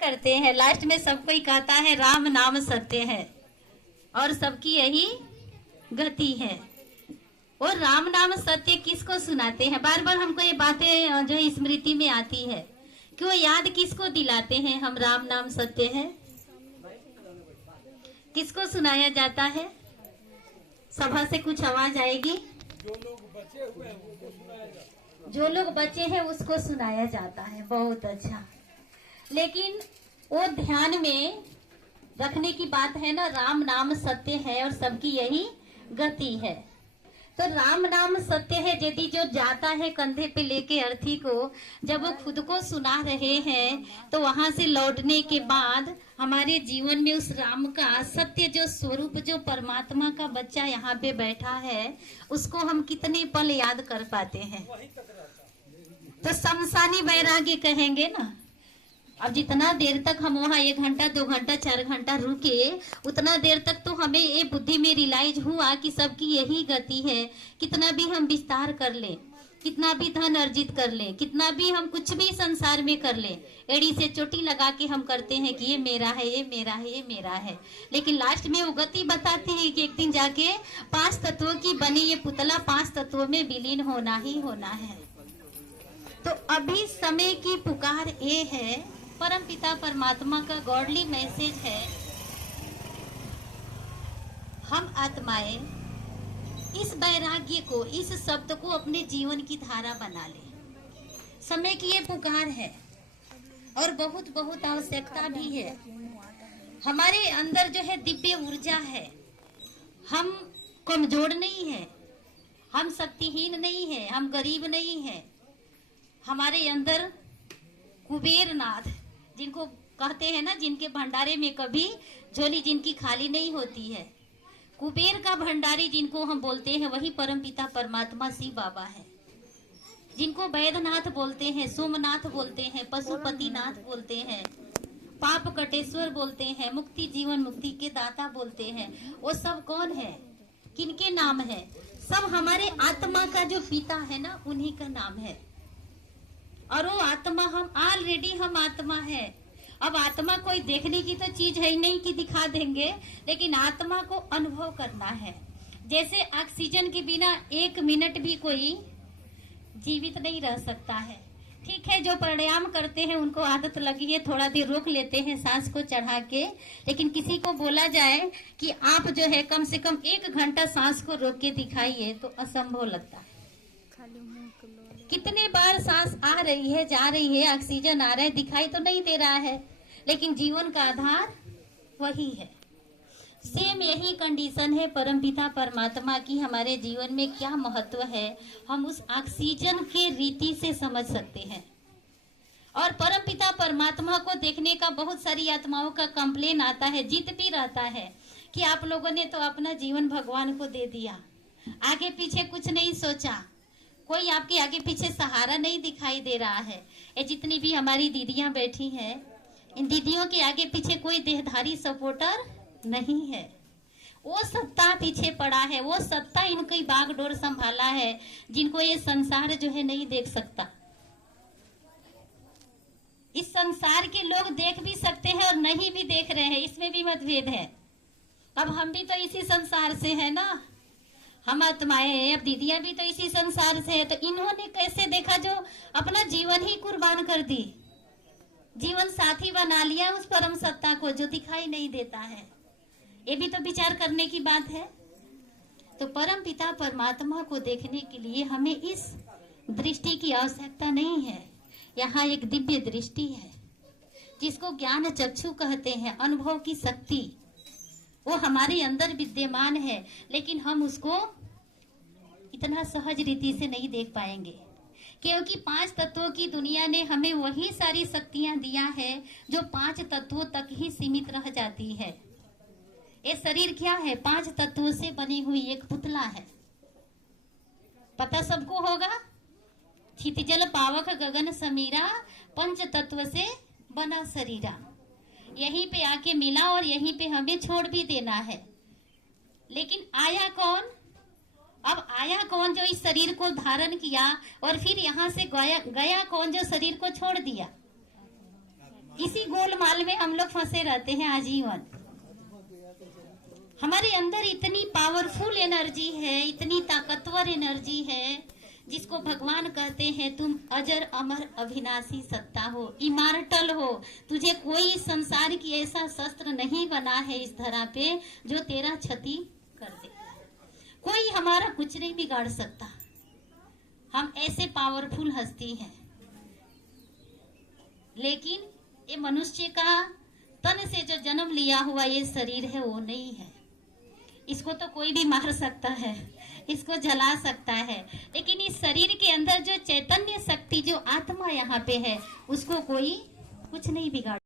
करते हैं, लास्ट में सब कोई कहता है राम नाम सत्य है और सबकी यही गति है। और राम नाम सत्य किसको सुनाते हैं? बार बार हमको ये बातें जो स्मृति में आती है कि वो याद किसको दिलाते हैं? हम राम नाम सत्य है किसको सुनाया जाता है? सभा से कुछ आवाज आएगी। जो लोग बचे हैं उसको सुनाया जाता है। बहुत अच्छा, लेकिन वो ध्यान में रखने की बात है ना, राम नाम सत्य है और सबकी यही गति है। तो राम नाम सत्य है यदि जो जाता है कंधे पे लेके अर्थी को, जब वो खुद को सुना रहे हैं तो वहां से लौटने के बाद हमारे जीवन में उस राम का सत्य जो स्वरूप, जो परमात्मा का बच्चा यहाँ पे बैठा है, उसको हम कितने पल याद कर पाते हैं? तो शमशानी वैराग्य कहेंगे ना। अब जितना देर तक हम वहाँ 1 घंटा 2 घंटा 4 घंटा रुके, उतना देर तक तो हमें ये बुद्धि में रियलाइज हुआ कि सबकी यही गति है। कितना भी हम विस्तार कर ले, कितना भी धन अर्जित कर ले, कितना भी हम कुछ भी संसार में कर ले, एड़ी से चोटी लगा के हम करते हैं कि ये मेरा है, ये मेरा है, ये मेरा है। लेकिन लास्ट में वो गति बताते हैं कि एक दिन जाके 5 तत्वों की बनी ये पुतला 5 तत्वों में विलीन होना ही होना है। तो अभी समय की पुकार ये है, परम पिता परमात्मा का गॉडली मैसेज है, हम आत्माएं इस वैराग्य को, इस शब्द को अपने जीवन की धारा बना ले। समय की ये पुकार है और बहुत बहुत आवश्यकता भी है। हमारे अंदर जो है दिव्य ऊर्जा है। हम कमजोर नहीं है, हम शक्तिहीन नहीं है, हम गरीब नहीं है। हमारे अंदर कुबेर नाथ, जिनको कहते हैं ना, जिनके भंडारे में कभी झोली जिनकी खाली नहीं होती है, कुबेर का भंडारी जिनको हम बोलते हैं, वही परमपिता परमात्मा शिव बाबा है। जिनको वैद्यनाथ बोलते हैं, सोमनाथ बोलते हैं, पशुपतिनाथ बोलते हैं, पाप कटेश्वर बोलते हैं, मुक्ति जीवन मुक्ति के दाता बोलते हैं। वो सब कौन है? किनके नाम है? सब हमारे आत्मा का जो पिता है ना, उन्हीं का नाम है। और वो आत्मा, हम ऑलरेडी हम आत्मा है। अब आत्मा कोई देखने की तो चीज है ही नहीं कि दिखा देंगे, लेकिन आत्मा को अनुभव करना है। जैसे ऑक्सीजन के बिना 1 मिनट भी कोई जीवित नहीं रह सकता है। ठीक है, जो प्राणायाम करते हैं उनको आदत लगी है, थोड़ा देर रोक लेते हैं सांस को चढ़ा के, लेकिन किसी को बोला जाए कि आप जो है कम से कम 1 घंटा सांस को रोक के दिखाइए तो असंभव लगता है। कितने बार सांस आ रही है, जा रही है, ऑक्सीजन आ रहा है, दिखाई तो नहीं दे रहा है, लेकिन जीवन का आधार वही है। सेम यही कंडीशन है परमपिता परमात्मा की। हमारे जीवन में क्या महत्व है, हम उस ऑक्सीजन के रीति से समझ सकते हैं। और परमपिता परमात्मा को देखने का बहुत सारी आत्माओं का कंप्लेन आता है, जिद भी रहता है कि आप लोगों ने तो अपना जीवन भगवान को दे दिया, आगे पीछे कुछ नहीं सोचा, कोई आपके आगे पीछे सहारा नहीं दिखाई दे रहा है। ये जितनी भी हमारी दीदियां बैठी हैं, इन दीदियों के आगे पीछे कोई देहधारी सपोर्टर नहीं है। वो सत्ता पीछे पड़ा है, वो सत्ता इनकी बागडोर संभाला है, जिनको ये संसार जो है नहीं देख सकता। इस संसार के लोग देख भी सकते हैं और नहीं भी देख रहे हैं, इसमें भी मतभेद है। अब हम भी तो इसी संसार से है ना, हम आत्माएं हैं। अब दीदियां भी तो इसी संसार से है, तो इन्होंने कैसे देखा जो अपना जीवन ही कुर्बान कर दी, जीवन साथी बना लिया उस परम सत्ता को जो दिखाई नहीं देता है। ये भी तो विचार करने की बात है। तो परम पिता परमात्मा को देखने के लिए हमें इस दृष्टि की आवश्यकता नहीं है। यहाँ एक दिव्य दृष्टि है जिसको ज्ञान चक्षु कहते हैं, अनुभव की शक्ति, वो हमारे अंदर विद्यमान है, लेकिन हम उसको इतना सहज रीति से नहीं देख पाएंगे, क्योंकि 5 तत्वों की दुनिया ने हमें वही सारी शक्तियां दिया है जो 5 तत्वों तक ही सीमित रह जाती है। ये शरीर क्या है? 5 तत्वों से बनी हुई एक पुतला है। पता सबको होगा, क्षितिजल पावक गगन समीरा, 5 तत्व से बना शरीरा। यहीं पे आके मिला और यहीं पे हमें छोड़ भी देना है। लेकिन आया कौन? अब आया कौन जो इस शरीर को धारण किया, और फिर यहाँ से गया कौन जो शरीर को छोड़ दिया? इसी गोलमाल में हम लोग फंसे रहते हैं आजीवन। हमारे अंदर इतनी पावरफुल एनर्जी है, इतनी ताकतवर एनर्जी है, जिसको भगवान कहते हैं तुम अजर अमर अविनाशी सत्ता हो, इमार्टल हो। तुझे कोई संसार की ऐसा शस्त्र नहीं बना है इस धरा पे जो तेरा क्षति कर दे। कोई हमारा कुछ नहीं बिगाड़ सकता। हम ऐसे पावरफुल हस्ती हैं। लेकिन ये मनुष्य का तन से जो जन्म लिया हुआ ये शरीर है वो नहीं है। इसको तो कोई भी मार सकता है, इसको जला सकता है, लेकिन इस शरीर के अंदर जो चैतन्य शक्ति, जो आत्मा यहाँ पे है, उसको कोई कुछ नहीं बिगाड़